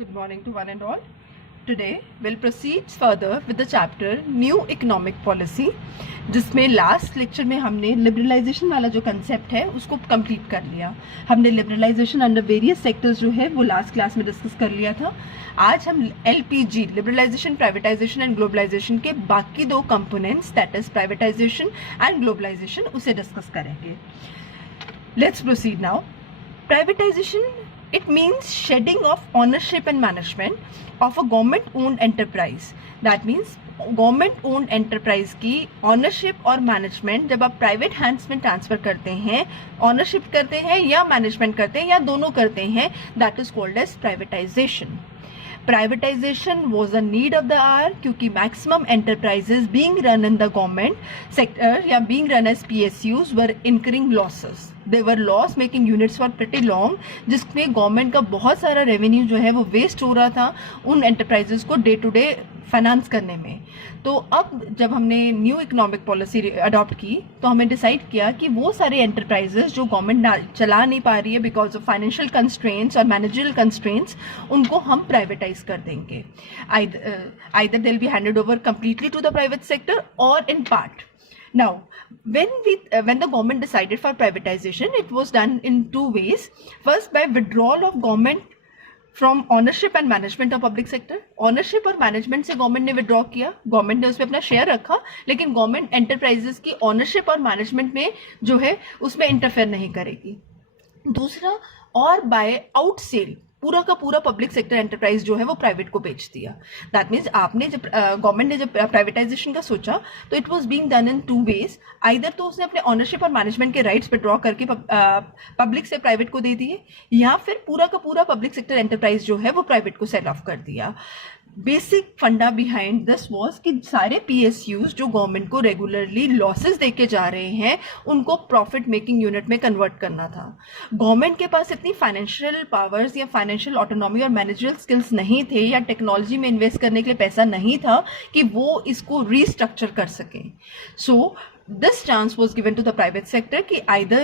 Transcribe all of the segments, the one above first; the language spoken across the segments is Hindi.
Good morning to one and all. Today we'll proceed further with the chapter New Economic Policy, जिसमें लास्ट लेक्चर में हमने लिबरलाइजेशन वाला जो कंसेप्ट है उसको कंप्लीट कर लिया। हमने लिबरलाइजेशन अंडर वेरियस सेक्टर्स जो है वो लास्ट क्लास में डिस्कस कर लिया था। आज हम LPG liberalisation, privatisation and globalisation के बाकी दो components that is privatisation and globalisation उसे डिस्कस करेंगे। Let's proceed now. Privatization, it means shedding of ownership and management of a government-owned enterprise. That means government-owned enterprise की ownership और management जब आप private hands में transfer करते हैं, ownership करते हैं या management करते हैं या दोनों करते हैं, that is called as privatization. Privatization was a need of the hour क्योंकि maximum enterprises being run in the government sector या being run as PSUs were incurring losses. They were loss making units for pretty long, जिसमें गवर्नमेंट का बहुत सारा रेवेन्यू जो है वो वेस्ट हो रहा था उन एंटरप्राइजेस को डे टू डे फाइनेंस करने में। तो अब जब हमने न्यू इकोनॉमिक पॉलिसी अडॉप्ट की तो हमें डिसाइड किया कि वो सारे एंटरप्राइजेस जो गवर्नमेंट चला नहीं पा रही है बिकॉज ऑफ फाइनेंशियल कंस्ट्रेंट्स और मैनेजरियल कंस्ट्रेंट्स, उनको हम प्राइवेटाइज कर देंगे। Either they will be handed over completely to the private sector और in part. Now, when the government decided for privatization, it was done in two ways. First, by withdrawal of government from ownership and management of public sector. Ownership और management से government ने withdraw किया, government ने उसमें अपना share रखा, लेकिन government enterprises की ownership और management में जो है उसमें interfere नहीं करेगी। दूसरा, और by out sale पूरा का पूरा पब्लिक सेक्टर एंटरप्राइज जो है वो प्राइवेट को बेच दिया। दैट मीन्स आपने जब गवर्नमेंट ने जब प्राइवेटाइजेशन का सोचा तो it was being done in two ways. Either तो उसने अपने ऑनरशिप और मैनेजमेंट के राइट्स विड्रॉ करके पब्लिक से प्राइवेट को दे दिए, या फिर पूरा का पूरा पब्लिक सेक्टर एंटरप्राइज जो है वो प्राइवेट को सेल ऑफ कर दिया। बेसिक फंडा बिहाइंड दिस वाज कि सारे PSUs जो गवर्नमेंट को रेगुलरली लॉसेस देके जा रहे हैं उनको प्रॉफिट मेकिंग यूनिट में कन्वर्ट करना था। गवर्नमेंट के पास इतनी फाइनेंशियल पावर्स या फाइनेंशियल ऑटोनॉमी और मैनेजरियल स्किल्स नहीं थे या टेक्नोलॉजी में इन्वेस्ट करने के लिए पैसा नहीं था कि वो इसको रीस्ट्रक्चर कर सकें। सो this chance was given to the private sector कि either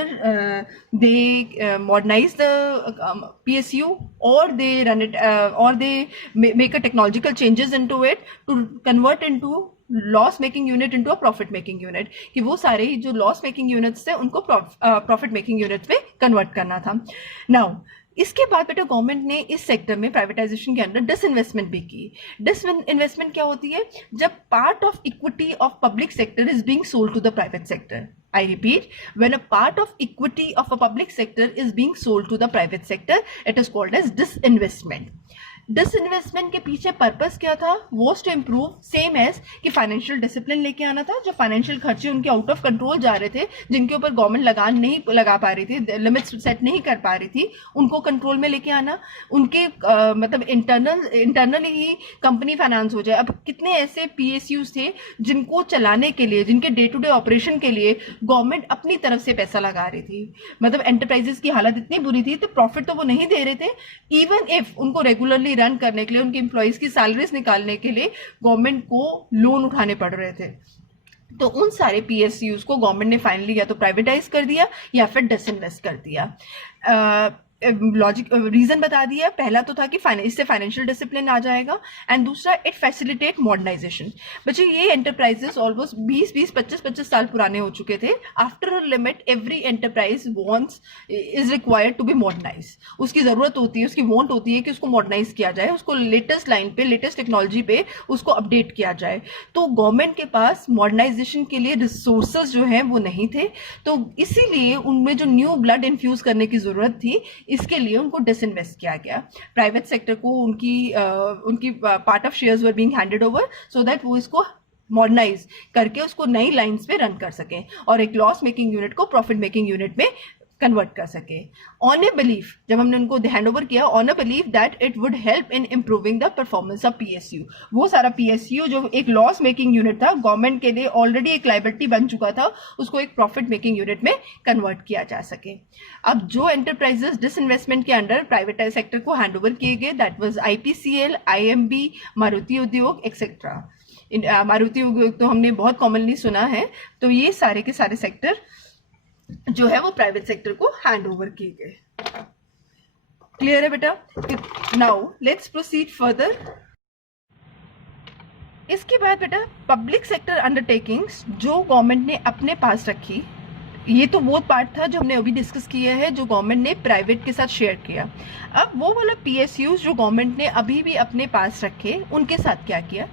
they modernize the PSU or they run it or they make a technological changes into it to convert into loss making unit into a profit making unit, कि वो सारे जो लॉस मेकिंग यूनिट्स थे उनको प्रॉफिट मेकिंग यूनिट्स में कन्वर्ट करना था। नाउ इसके बाद बेटा गवर्नमेंट ने इस सेक्टर में प्राइवेटाइजेशन के अंदर डिसइन्वेस्टमेंट भी की। डिसइन्वेस्टमेंट क्या होती है? जब part of equity of public sector is being sold to the private sector. I repeat, when a part of equity of a public sector is being sold to the private sector, it is called as disinvestment. Disinvestment के पीछे पर्पस क्या था? Was to improve same as कि फाइनेंशियल डिसिप्लिन लेके आना था। जो फाइनेंशियल खर्चे उनके आउट ऑफ कंट्रोल जा रहे थे, जिनके ऊपर गवर्नमेंट लगान नहीं लगा पा रही थी, लिमिट्स सेट नहीं कर पा रही थी, उनको कंट्रोल में लेके आना। उनके मतलब इंटरनली ही कंपनी फाइनेंस हो जाए। अब कितने ऐसे PSUs थे जिनको चलाने के लिए, जिनके डे टू डे ऑपरेशन के लिए गवर्नमेंट अपनी तरफ से पैसा लगा रही थी। मतलब एंटरप्राइजेस की हालत इतनी बुरी थी तो प्रॉफिट तो वो नहीं दे रहे थे। इवन इफ उनको रेगुलरली रन करने के लिए, उनके एम्प्लॉइज की सैलरीज निकालने के लिए गवर्नमेंट को लोन उठाने पड़ रहे थे। तो उन सारे PSUs को गवर्नमेंट ने फाइनली या तो प्राइवेटाइज कर दिया या फिर डिसइन्वेस्ट कर दिया। लॉजिक रीजन बता दिया। पहला तो था कि इससे फाइनेंशियल डिसिप्लिन आ जाएगा, एंड दूसरा इट फैसिलिटेट मॉडर्नाइजेशन। बच्चे ये एंटरप्राइजेस ऑलमोस्ट 20-25 साल पुराने हो चुके थे। After a limit every enterprise wants is required to be modernise. उसकी जरूरत होती है, उसकी वांट होती है कि उसको मॉडर्नाइज किया जाए, उसको लेटेस्ट लाइन पे, लेटेस्ट टेक्नोलॉजी पे उसको अपडेट किया जाए। तो गवर्नमेंट के पास मॉडर्नाइजेशन के लिए रिसोर्सेज जो हैं वो नहीं थे, तो इसीलिए उनमें जो न्यू ब्लड इन्फ्यूज करने की जरूरत थी, इसके लिए उनको डिसइन्वेस्ट किया गया। प्राइवेट सेक्टर को उनकी part of shares were being handed over so that वो इसको मॉडर्नाइज करके उसको नई लाइंस पे रन कर सकें और एक लॉस मेकिंग यूनिट को प्रॉफिट मेकिंग यूनिट में कन्वर्ट कर सके। ऑन ए बिलीफ, जब हमने उनको हैंड ओवर किया, on a belief that it would help in improving the performance of PSU। वो सारा PSU जो एक लॉस मेकिंग यूनिट था, गवर्नमेंट के लिए ऑलरेडी एक लाइबिलिटी बन चुका था, उसको एक प्रॉफिट मेकिंग यूनिट में कन्वर्ट किया जा सके। अब जो एंटरप्राइजेस डिसइन्वेस्टमेंट के अंडर प्राइवेटाइज सेक्टर को हैंड ओवर किए गए, that was IPCL, IMB, Maruti उद्योग एक्सेट्रा। मारुति उद्योग तो हमने बहुत कॉमनली सुना है। तो ये सारे के सारे सेक्टर जो है वो प्राइवेट सेक्टर को हैंड ओवर किए गए। क्लियर है बेटा? Now let's proceed further. इसके बाद बेटा पब्लिक सेक्टर अंडरटेकिंग्स जो गवर्नमेंट ने अपने पास रखी, ये तो वो पार्ट था जो हमने अभी डिस्कस किया है, जो गवर्नमेंट ने प्राइवेट के साथ शेयर किया। अब वो वाला पीएसयूज जो गवर्नमेंट ने अभी भी अपने पास रखे, उनके साथ क्या किया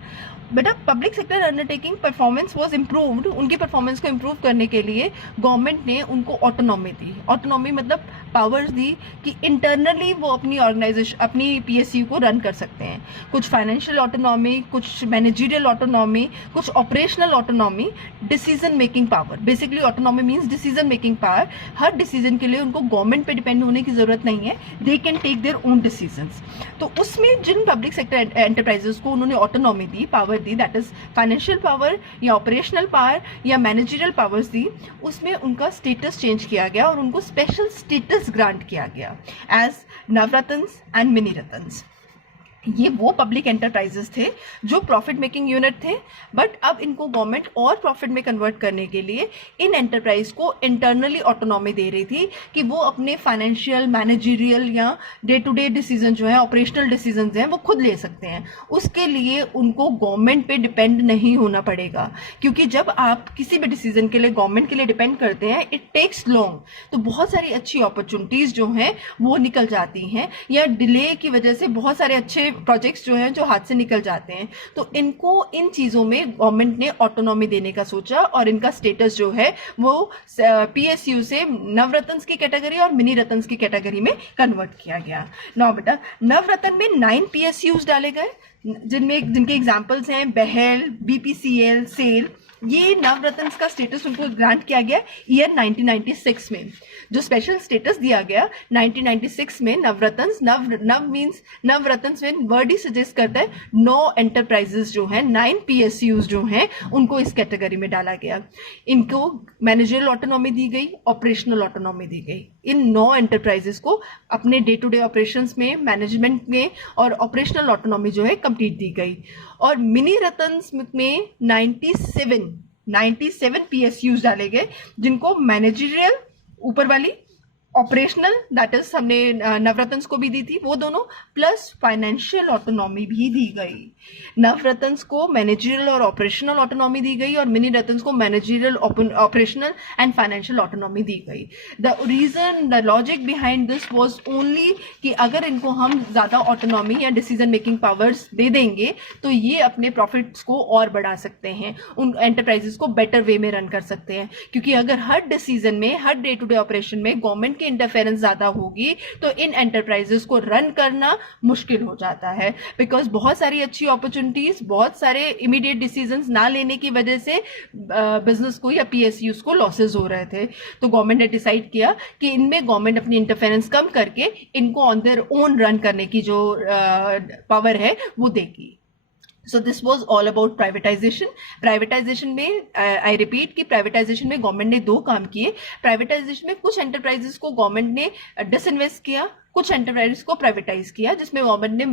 बेटा? Public sector undertaking performance was improved. उनकी परफॉर्मेंस को इम्प्रूव करने के लिए गवर्नमेंट ने उनको ऑटोनॉमी दी। ऑटोनॉमी मतलब पावर्स दी कि इंटरनली वो अपनी ऑर्गेनाइजेशन, अपनी पीएसयू को रन कर सकते हैं। कुछ फाइनेंशियल ऑटोनॉमी, कुछ मैनेजरियल ऑटोनॉमी, कुछ operational autonomy, decision making power. Basically autonomy means decision making power. हर डिसीजन के लिए उनको गवर्नमेंट पे डिपेंड होने की जरूरत नहीं है, they can take their own decisions. तो उसमें जिन पब्लिक सेक्टर एंटरप्राइजेस को उन्होंने ऑटोनॉमी दी, पावर दी, दैट इज फाइनेंशियल पावर या ऑपरेशनल पावर या मैनेजरियल पावर्स दी, उसमें उनका स्टेटस चेंज किया गया और उनको स्पेशल स्टेटस ग्रांट किया गया एज नवरत्न्स एंड मिनी रत्न्स। ये वो पब्लिक एंटरप्राइजेस थे जो प्रॉफिट मेकिंग यूनिट थे, बट अब इनको गवर्नमेंट और प्रॉफिट में कन्वर्ट करने के लिए इन एंटरप्राइज को इंटरनली ऑटोनॉमी दे रही थी कि वो अपने फाइनेंशियल, मैनेजरियल या डे टू डे डिसीजन जो है, ऑपरेशनल डिसीजन हैं, वो खुद ले सकते हैं। उसके लिए उनको गवर्नमेंट पे डिपेंड नहीं होना पड़ेगा, क्योंकि जब आप किसी भी डिसीजन के लिए गवर्नमेंट के लिए डिपेंड करते हैं, इट टेक्स लॉन्ग, तो बहुत सारी अच्छी अपॉर्चुनिटीज जो हैं वो निकल जाती हैं, या डिले की वजह से बहुत सारे अच्छे प्रोजेक्ट्स जो हैं जो हाथ से निकल जाते हैं। तो इनको इन चीज़ों में गवर्नमेंट ने ऑटोनॉमी देने का सोचा और इनका स्टेटस जो है वो पीएसयू से नवरत्न्स की कैटेगरी और मिनी रत्न्स की कैटेगरी में कन्वर्ट किया गया। नाउ बेटा नवरत्न में 9 पीएसयूज डाले गए, जिनके एग्जांपल्स हैं बहल, बीपीसीएल, सेल। ये नवरत्न्स का स्टेटस उनको ग्रांट किया गया ईयर 1996 में। जो स्पेशल स्टेटस दिया गया 1996 में नवरत्न्स, नव मीन्स नवरत्न्स में वर्ड ही सजेस्ट करता है 9 एंटरप्राइजेस जो हैं, 9 पीएसयूज जो हैं, उनको इस कैटेगरी में डाला गया। इनको मैनेजरियल ऑटोनॉमी दी गई, ऑपरेशनल ऑटोनॉमी दी गई। इन 9 एंटरप्राइजेस को अपने डे टू डे ऑपरेशंस में, मैनेजमेंट में और ऑपरेशनल ऑटोनॉमी जो है कंप्लीट दी गई। और मिनी रत्न्स में 97 पीएसयूज डाले गए, जिनको मैनेजरियल ऊपर वाली, ऑपरेशनल दैट इज हमने नवरत्न्स को भी दी थी वो दोनों, प्लस फाइनेंशियल ऑटोनॉमी भी दी गई। नवरत्न्स को मैनेजरियल और ऑपरेशनल ऑटोनॉमी दी गई और मिनी रत्न्स को managerial, operational and financial autonomy दी गई। The reason, the logic behind this was only कि अगर इनको हम ज़्यादा ऑटोनॉमी या डिसीजन मेकिंग पावर्स दे देंगे तो ये अपने प्रॉफिट्स को और बढ़ा सकते हैं, उन एंटरप्राइजेस को बेटर वे में रन कर सकते हैं। क्योंकि अगर हर डिसीजन में, हर डे टू डे ऑपरेशन में गवर्नमेंट इंटरफेरेंस ज्यादा होगी तो इन एंटरप्राइजेस को रन करना मुश्किल हो जाता है, बिकॉज बहुत सारी अच्छी अपॉर्चुनिटीज, बहुत सारे इमीडिएट डिसीजंस ना लेने की वजह से बिजनेस को या पीएसयूज को लॉसेस हो रहे थे। तो गवर्नमेंट ने डिसाइड किया कि इनमें गवर्नमेंट अपनी इंटरफेरेंस कम करके इनको ऑन देयर ओन रन करने की जो पावर है वो देगी। So this was all about privatization. Privatisation में आई रिपीट कि प्राइवेटाइजेशन में गवर्नमेंट ने 2 काम किए। प्राइवेटाइजेशन में कुछ एंटरप्राइजेस को गवर्नमेंट ने डिसइन्वेस्ट किया, कुछ एंटरप्राइजेस को प्राइवेटाइज किया, जिसमें गवर्नमेंट ने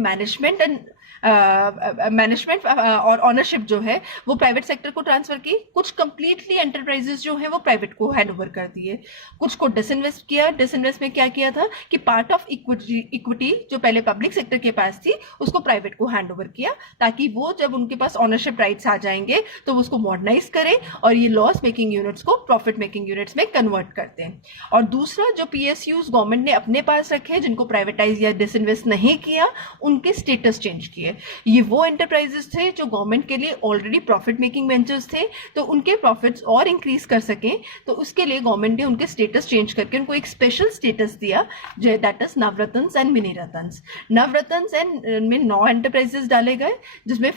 मैनेजमेंट और ऑनरशिप जो है वो प्राइवेट सेक्टर को ट्रांसफर की। कुछ कंप्लीटली एंटरप्राइजेस जो है वो प्राइवेट को हैंड ओवर कर दिए। कुछ को डिसइन्वेस्ट किया। डिसइन्वेस्ट में क्या किया था कि पार्ट ऑफ इक्विटी जो पहले पब्लिक सेक्टर के पास थी उसको प्राइवेट को हैंड ओवर किया, ताकि वो जब उनके पास ऑनरशिप राइट्स आ जाएंगे तो वो उसको मॉडर्नाइज करें और ये लॉस मेकिंग यूनिट्स को प्रॉफिट मेकिंग यूनिट्स में कन्वर्ट करते हैं। और दूसरा, जो पीएसयूज गवर्नमेंट ने अपने पास रखे जिनको प्राइवेटाइज या डिसइन्वेस्ट नहीं किया, उनके स्टेटस चेंज किए। ये वो एंटरप्राइजेस थे जो गवर्नमेंट के लिए ऑलरेडी प्रॉफिट मेकिंग वेंचर्स थे, तो उनके प्रॉफिट्स और इंक्रीज कर सकें तो उसके लिए गवर्नमेंट ने उनके स्टेटस चेंज करके उनको एक स्पेशल स्टेटस दिया, that is navratnas and mini ratnas. Navratnas and में 9 एंटरप्राइजेस डाले गए जिसमें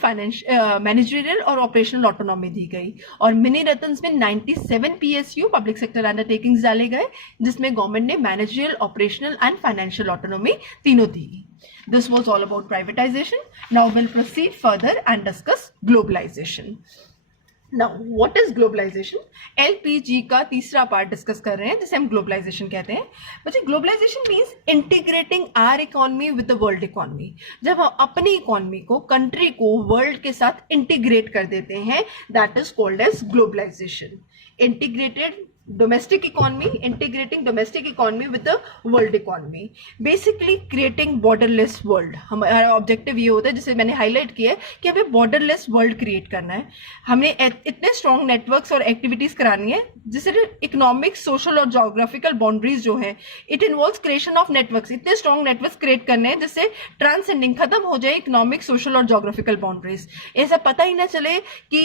मैनेजरियल और ऑपरेशनल ऑटोनॉमी दी गई, और मिनी रत्न्स में 97 पीएसयू पब्लिक सेक्टर अंडरटेकिंग्स डाले गए जिसमें गवर्नमेंट ने managerial, operational and financial autonomy तीनों दी। This was all about privatization. Now we'll proceed further and discuss globalization. Now, what is globalization? LPG का तीसरा पार्ट डिस्कस कर रहे हैं जिसे हम ग्लोबलाइजेशन कहते हैं। बच्चे, globalisation means integrating our economy with the world economy. जब हम अपनी इकोनॉमी को, कंट्री को वर्ल्ड के साथ इंटीग्रेट कर देते हैं, that is called as globalisation. Integrated domestic economy, integrating domestic economy with the world economy, basically creating borderless world. हमारा ऑब्जेक्टिव ये होता है, जिसे मैंने हाईलाइट किया है कि हमें borderless world क्रिएट करना है. हमने इतने स्ट्रॉन्ग नेटवर्क्स और एक्टिविटीज करानी है जिससे इकोनॉमिक, सोशल और जोग्राफिकल बाउंड्रीज जो है, it involves creation of networks. इतने स्ट्रॉन्ग नेटवर्क्स क्रिएट करने हैं जिससे ट्रांसेंडिंग, खत्म हो जाए इकोनॉमिक, सोशल और जोग्राफिकल बाउंड्रीज. ऐसा पता ही ना चले कि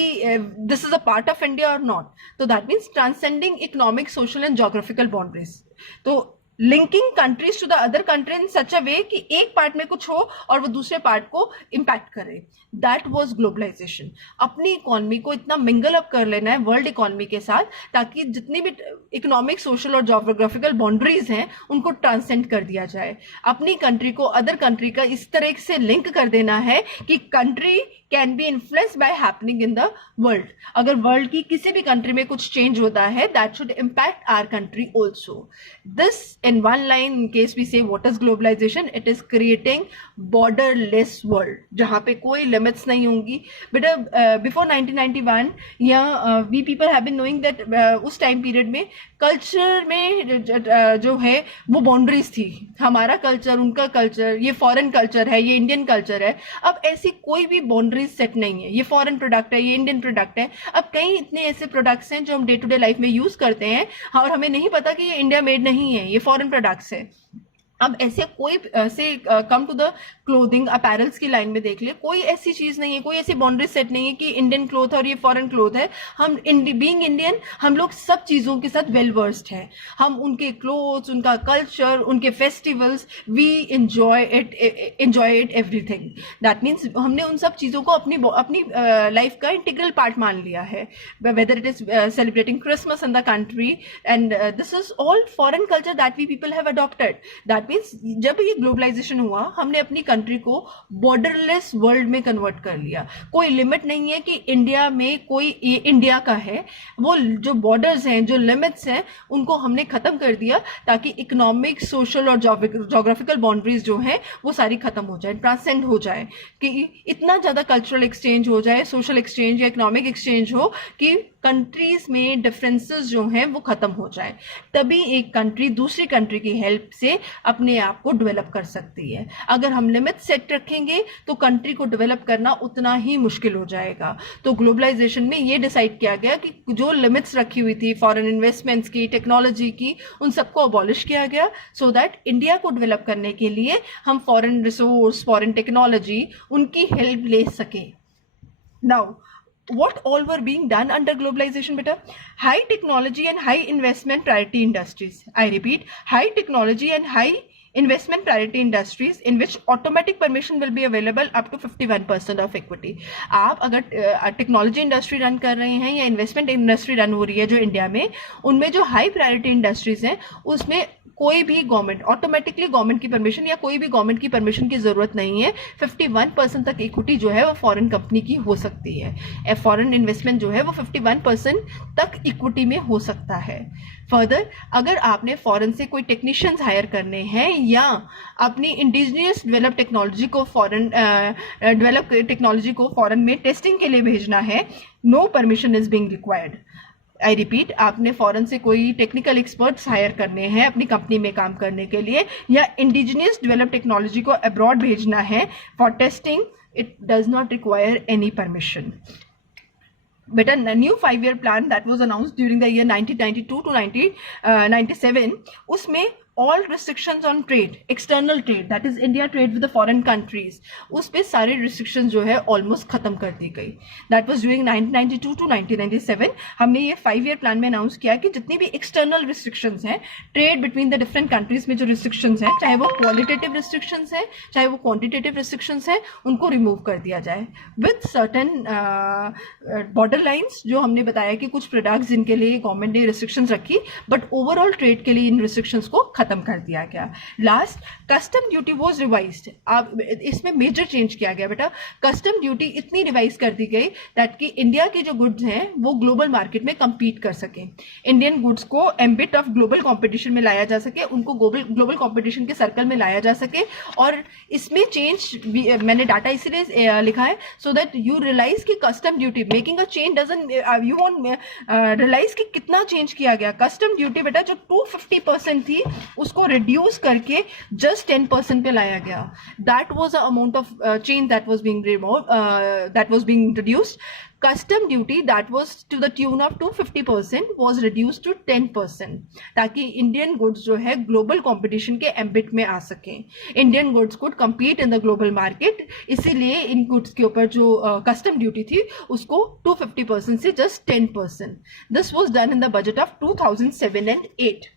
this is a part of India और नॉट. तो that means transcending economic, social and geographical boundaries. तो linking countries to the other country in such a way कि एक पार्ट में कुछ हो और वो दूसरे पार्ट को इम्पैक्ट करे. That was globalisation. अपनी इकोनॉमी को इतना मिंगल अप कर लेना है वर्ल्ड इकोनॉमी के साथ ताकि जितनी भी इकोनॉमिक, सोशल और जोग्राफिकल बाउंड्रीज हैं उनको ट्रांसेंड कर दिया जाए. अपनी कंट्री को अदर कंट्री का इस तरह से लिंक कर देना है कि country can be influence by happening in the world. अगर वर्ल्ड की किसी भी कंट्री में कुछ चेंज होता है, that should impact our country also. This in one line, in case we say what is globalization, it is creating borderless world जहाँ पे कोई limits नहीं होंगी. बेटा before 1991 या we people have been knowing that उस time period में कल्चर में जो है वो बाउंड्रीज थी. हमारा कल्चर, उनका कल्चर, ये फॉरेन कल्चर है, ये इंडियन कल्चर है. अब ऐसी कोई भी बाउंड्रीज सेट नहीं है. ये फॉरेन प्रोडक्ट है, ये इंडियन प्रोडक्ट है. अब कई इतने ऐसे प्रोडक्ट्स हैं जो हम डे टू डे लाइफ में यूज करते हैं और हमें नहीं पता कि ये इंडिया मेड नहीं है, ये फॉरेन प्रोडक्ट्स है. अब ऐसे कोई ऐसे come to the clothing, apparels की लाइन में देख ले, कोई ऐसी चीज नहीं है, कोई ऐसी बाउंड्री सेट नहीं है कि इंडियन क्लोथ और ये फॉरेन क्लोथ है. हम बीइंग इंडियन, हम लोग सब चीजों के साथ वेल वर्स्ड हैं. हम उनके क्लोथ्स, उनका कल्चर, उनके festivals, we enjoy it everything. That means हमने उन सब चीजों को अपनी लाइफ का इंटीग्रल पार्ट मान लिया है. Whether it is celebrating Christmas in the country, and this is all foreign culture that we people have adopted. That means जब ये ग्लोबलाइजेशन हुआ, हमने अपनी कंट्री को बॉर्डरलेस वर्ल्ड में कन्वर्ट कर लिया. कोई लिमिट नहीं है कि इंडिया में कोई इंडिया का है. वो जो बॉर्डर्स हैं, जो लिमिट्स हैं, उनको हमने खत्म कर दिया ताकि इकोनॉमिक, सोशल और जोग्राफिकल बाउंड्रीज जो हैं वो सारी खत्म हो जाए, ट्रांसेंड हो जाए, कि इतना ज्यादा कल्चरल एक्सचेंज हो जाए, सोशल एक्सचेंज या इकोनॉमिक एक्सचेंज हो कि कंट्रीज में डिफरेंसेस जो हैं वो खत्म हो जाए. तभी एक कंट्री दूसरी कंट्री की हेल्प से अपने आप को डेवलप कर सकती है. अगर हम लिमिट सेट रखेंगे तो कंट्री को डेवलप करना उतना ही मुश्किल हो जाएगा. तो ग्लोबलाइजेशन में ये डिसाइड किया गया कि जो लिमिट्स रखी हुई थी फॉरेन इन्वेस्टमेंट्स की, टेक्नोलॉजी की, उन सबको अबॉलिश किया गया सो दैट इंडिया को डेवलप करने के लिए हम फॉरेन रिसोर्स, फॉरेन टेक्नोलॉजी, उनकी हेल्प ले सकें. Now what all were being done under globalization, beta? High technology and high investment priority industries. I repeat, high technology and high investment priority industries in which automatic permission will be available up to 51% of equity. आप अगर टेक्नोलॉजी इंडस्ट्री रन कर रहे हैं या इन्वेस्टमेंट इंडस्ट्री रन हो रही है जो इंडिया में, उनमें जो हाई प्रायोरिटी इंडस्ट्रीज हैं उसमें कोई भी गवर्नमेंट, ऑटोमेटिकली गवर्नमेंट की परमिशन या कोई भी गवर्नमेंट की परमिशन की जरूरत नहीं है. 51% तक इक्विटी जो है वो फॉरेन कंपनी की हो सकती है. फॉरेन इन्वेस्टमेंट जो है वो 51% तक इक्विटी में हो सकता है. फर्दर, अगर आपने फॉरेन से कोई टेक्नीशियंस हायर करने हैं या अपनी इंडिजिनियस डेवलप टेक्नोलॉजी को फॉरेन में टेस्टिंग के लिए भेजना है, no permission is being required. I repeat, आपने फॉरेन से कोई टेक्निकल एक्सपर्ट्स हायर करने हैं अपनी कंपनी में काम करने के लिए या इंडिजिनियस डेवलप टेक्नोलॉजी को अब्रॉड भेजना है for testing, it does not require any permission. But a new 5-year plan that was announced during the year 1992 to 1997, उसमें all restrictions on trade, external trade, that is India trade with the foreign countries, उस पे सारे restrictions जो है almost खत्म कर दी गई. That was during 1992 to 1997. हमने ये 5-year plan में announce किया कि जितनी भी external restrictions हैं, trade between the different countries में जो restrictions हैं, चाहे वो qualitative restrictions हैं, चाहे वो quantitative restrictions हैं, उनको remove कर दिया जाए with certain border lines. जो हमने बताया कि कुछ products जिनके लिए गवर्नमेंट ने restrictions रखी, but overall trade के लिए इन restrictions को खत्म ख़त्म कर दिया गया। Last, custom duty was revised. अब इसमें मेजर चेंज किया गया बेटा। कस्टम ड्यूटी इतनी रिवाइज कर दी गई दैट कि इंडिया के जो गुड्स हैं वो ग्लोबल मार्केट में compete कर सकें, इंडियन गुड्स को एम्बिट ऑफ ग्लोबल कॉम्पिटिशन में लाया जा सके, उनको ग्लोबल कॉम्पिटिशन के सर्कल में लाया जा सके। और इसमें चेंज मैंने डाटा इसलिए लिखा है सो दैट यू रियलाइज कि custom duty making a change doesn't, you won't realise कि कितना चेंज किया गया। कस्टम ड्यूटी बेटा जो 250% थी उसको रिड्यूस करके जस्ट 10% पे लाया गया। That was a amount of change that was being that was being introduced. Custom duty that was to the tune of 250% was reduced to 10% ताकि इंडियन गुड्स जो है ग्लोबल कंपटीशन के एम्बिट में आ सकें, Indian goods could compete in the global market। इसीलिए इन गुड्स के ऊपर जो कस्टम ड्यूटी थी उसको 250% से just 10%। This was done in the budget of 2007 and 8।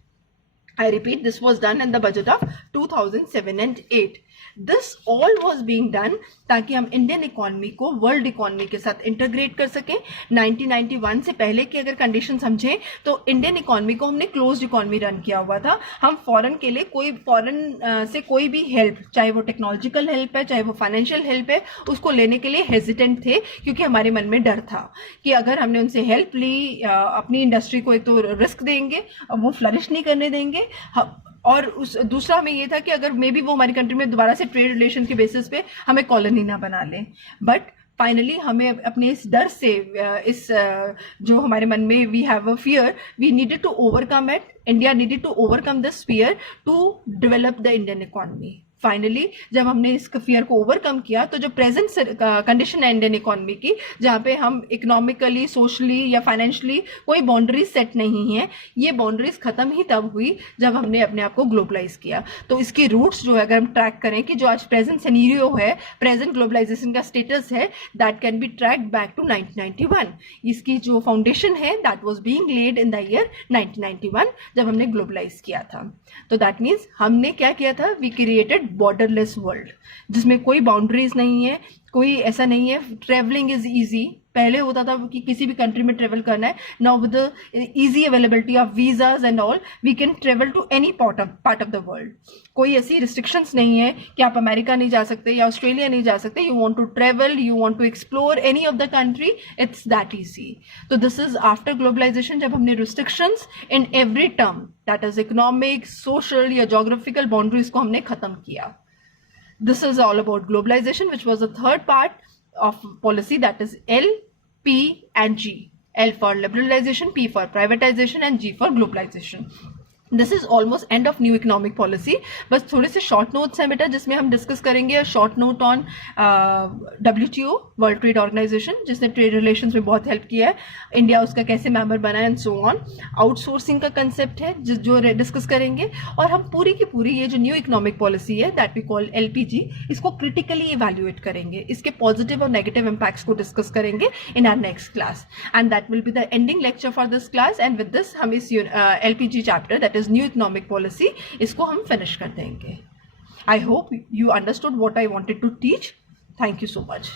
I repeat, this was done in the budget of 2007 and 8. This all was being done ताकि हम इंडियन इकोनॉमी को वर्ल्ड इकोनॉमी के साथ इंटीग्रेट कर सकें। 1991 से पहले की अगर कंडीशन समझें तो इंडियन इकोनॉमी को हमने क्लोज्ड इकोनॉमी रन किया हुआ था। हम फॉरेन के लिए फॉरेन से कोई भी हेल्प, चाहे वो टेक्नोलॉजिकल हेल्प है चाहे वो फाइनेंशियल हेल्प है, उसको लेने के लिए हेजिटेंट थे क्योंकि हमारे मन में डर था कि अगर हमने उनसे हेल्प ली अपनी इंडस्ट्री को एक तो रिस्क देंगे, वो फ्लरिश नहीं करने देंगे, और उस दूसरा हमें ये था कि अगर मे बी वो हमारी कंट्री में दोबारा से ट्रेड रिलेशन के बेसिस पे हमें कॉलोनी ना बना लें। बट फाइनली हमें अपने इस डर से, इस जो हमारे मन में we have a fear, we needed to overcome it, India needed to overcome this fear to develop the Indian economy. Finally जब हमने इस फियर को ओवरकम किया तो जो प्रेजेंट कंडीशन है इंडियन इकोनॉमी की, जहाँ पे हम इकोनॉमिकली, सोशली या फाइनेंशियली कोई बाउंड्रीज सेट नहीं है, ये बाउंड्रीज खत्म ही तब हुई जब हमने अपने आप को ग्लोबलाइज किया। तो इसकी रूट्स जो है अगर हम ट्रैक करें कि जो आज प्रेजेंट सिनेरियो है, प्रेजेंट ग्लोबलाइजेशन का स्टेटस है, that can be tracked back to 1991। इसकी जो फाउंडेशन है that was being laid in the year 1991 जब हमने ग्लोबलाइज किया था। तो दैट मीन्स हमने क्या किया था, वी क्रिएटेड बॉर्डरलेस वर्ल्ड जिसमें कोई बाउंड्रीज नहीं है, कोई ऐसा नहीं है, ट्रेवलिंग इज इजी। पहले होता था कि किसी भी कंट्री में ट्रेवल करना है, now with the easy availability of visas and all we can travel to any part of the world. कोई ऐसी रिस्ट्रिक्शंस नहीं है कि आप अमेरिका नहीं जा सकते या ऑस्ट्रेलिया नहीं जा सकते। You want to travel, you want to explore any of the country, it's that easy. तो दिस इज आफ्टर ग्लोबलाइजेशन, जब हमने restrictions in every term, that is economic, social या जोग्राफिकल बाउंड्रीज को हमने खत्म किया। This is all about globalization, which was the third part of policy, that is L, P and G. L for liberalization, P for privatization and G for globalization. This is almost end of new economic policy. बस थोड़े से शॉर्ट नोट्स हैं बेटा जिसमें हम डिस्कस करेंगे। Short note on WTO, world trade organization, जिसने ट्रेड रिलेशंस में बहुत हेल्प किया है, इंडिया उसका कैसे मेंबर बना है एंड सो ऑन। आउटसोर्सिंग का कंसेप्ट है जो डिस्कस करेंगे, और हम पूरी की पूरी ये जो न्यू इकोनॉमिक पॉलिसी है दैट वी कॉल LPG, इसको क्रिटिकली इवेल्युएट करेंगे, इसके पॉजिटिव और नेगेटिव इम्पैक्ट्स को डिस्कस करेंगे in our next class, and that will be the ending lecture for this class. And with this हम इस LPG chapter that new economic policy इसको हम फिनिश कर देंगे। I hope you understood what I wanted to teach. Thank you so much.